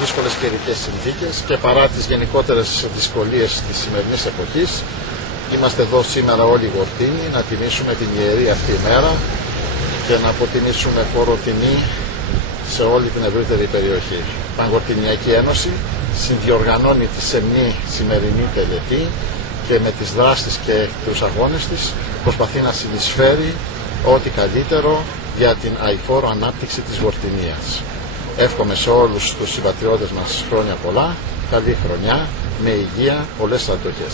Δύσκολες καιρικές συνθήκες και παρά τις γενικότερες δυσκολίες της σημερινής εποχής, είμαστε εδώ σήμερα όλοι οι Γορτίνοι να τιμήσουμε την ιερή αυτή ημέρα και να αποτιμήσουμε φόρο τιμή σε όλη την ευρύτερη περιοχή. Η Παγκορτινιακή Ένωση συνδιοργανώνει τη σεμνή σημερινή τελετή και με τις δράσεις και τους αγώνες της προσπαθεί να συνεισφέρει ό,τι καλύτερο για την αειφόρο ανάπτυξη της Γορτινίας. Εύχομαι σε όλους τους συμπατριώτες μας χρόνια πολλά, καλή χρονιά, με υγεία, πολλές αντοχές.